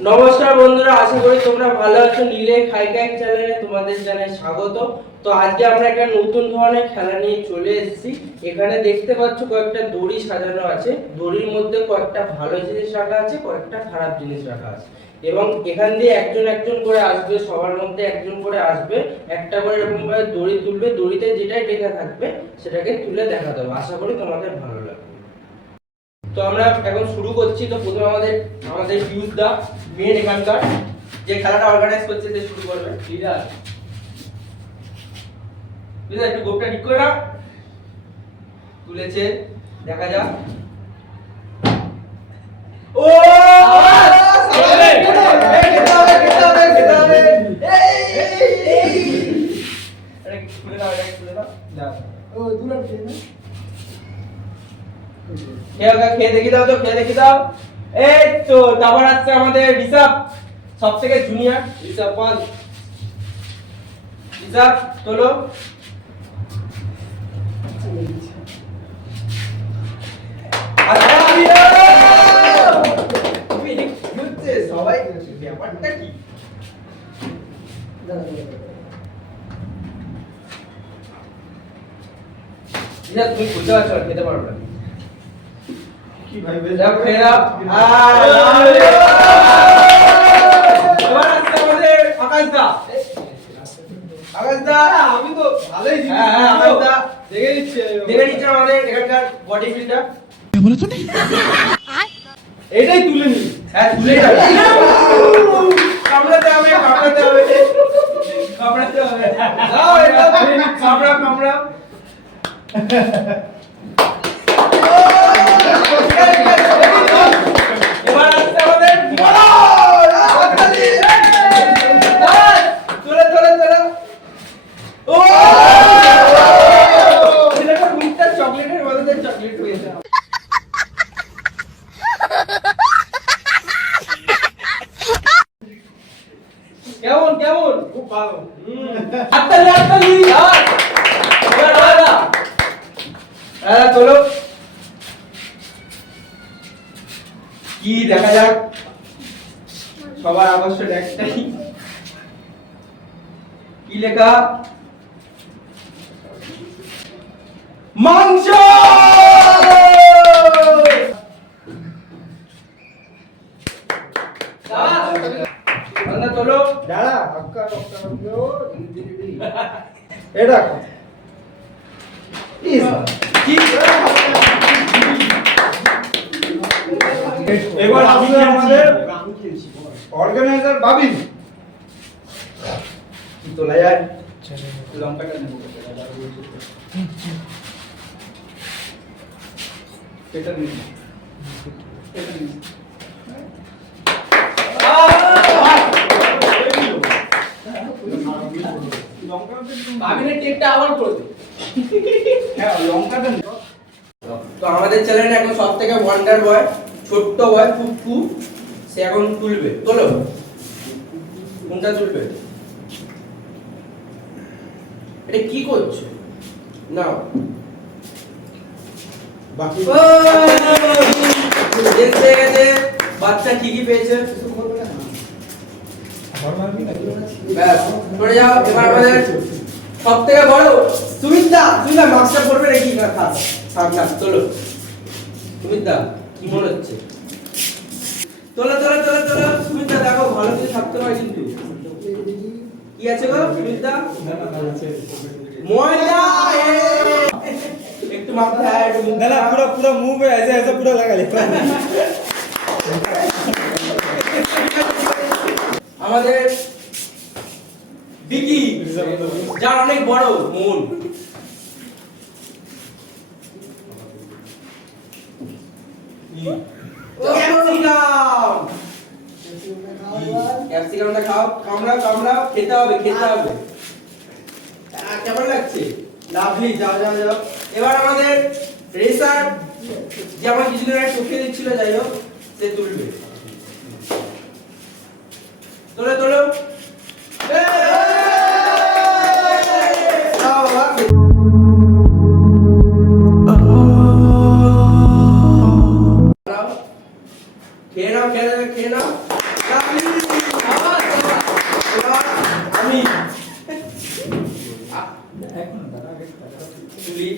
নমস্কার বন্ধুরা, আশা করি তোমরা ভালো আছো। নীলে খাইকাই চ্যানেলে তোমাদের জানাই স্বাগত। তো আজকে আমরা একটা নতুন ধরনের খেলা নিয়ে চলে এসেছি। এখানে দেখতে পাচ্ছ কয়েকটা দড়ি সাজানো আছে। দড়ির মধ্যে কয়েকটা ভালো জিনিস রাখা আছে, কয়েকটা খারাপ জিনিস রাখা আছে, এবং এখান দিয়ে একজন একজন করে আসবে, সবার মধ্যে একজন করে আসবে, একটা করে এরকম ভাবে দড়ি তুলবে, দড়িতে যেটাই লেখা থাকবে সেটাকে তুলে দেখা দেবো। আশা করি তোমাদের ভালো লাগবে। তো আমরা এখন শুরু করছি। তো প্রথমে আমাদের পিউষ দা মেন এখানকার যে খেলাটা অর্গানাইজ করছে সে শুরু করবে। লিডার একটু গোপটা ঠিক করে না, তুলেছে, দেখা যাক। ও খেয়ে দেখি দাও, তো খেয়ে দেখি দাও। এই তো তারপর আসছে আমাদের ঋষভ, সব থেকে জুনিয়র ঋষভ পাল। ঋষভ তোলো। সবাই ব্যাপারটা কি? তুমি বুঝতে পারছো, খেতে পারো না কি ভাই? বেলা ফেরা আমি তো ভালোই জিনিস। হ্যাঁ আকাশদা দেখে নিচ্ছে আমাদের এখানকার বডি বিল্ডার। বলে তো এটাই তুলে নি। হ্যাঁ তুলে কামড়াতে হবে দাও, এটা কামড়া এবার আসছে আমাদের চকলেটের বদলে চকলেট হয়েছে। কেমন কেমন? খুব ভালো। চলো কি দেখা যাক। সবার আবশ্যক একটাই, কি লেখা? মাংস। তোলো দাঁড়া, এটা এবার আসলে আমাদের অর্গানাইজার বাবিন। কি তোলা যায়? লঙ্কাটা নেব, এটা নিন, এটা নিন। বাবিনের টেকটা আবার করে দে। হ্যাঁ লঙ্কাটা। তো আমাদের চ্যানেলে এখন সবথেকে ওয়ান্ডার বয়, ছোট্ট বয় ফুফু, সে এখন তুলবে। তোলো, কোনটা তুলবে? এটা কি করছে? নাও বাকি দেখতে গেছে বাচ্চা ঠিকই পেয়েছে। ব্যাস পড়ে যাও। এবার আমাদের সবথেকে বড় সুমিতা। সুমিতা মাস্টার পড়বে নাকি? না থাক থাক না, তোলো। সুমিতা কি মনে হচ্ছে? তোলো তোলো তোলো তোলো। সুমিতা দেখো ভালো করে থাকতে হয় কিন্তু। কি আছে গো সুমিতা? ময়দা। একটু মাথা একটু মুখ। না পুরো পুরো মুখ पे ऐसे ऐसे पूरा लगा ले। আমাদের বিকি, যার অনেক বড় মন। ক্যাপসিকামটা খাও, কামড়াও কামড়াও, খেতে হবে খেতে হবে। কেমন লাগছে? লাভলি। যাও যাও যাও। এবার আমাদের রেসার, যে আমার কিছুদিন আগে চোখে দিচ্ছিল, যাই হোক সে তুলবে। তোলো তোলো। খেয়ে নাও খেয়ে নাও খেয়ে নাও। আমি এখন দাঁড়া, আগে তুলি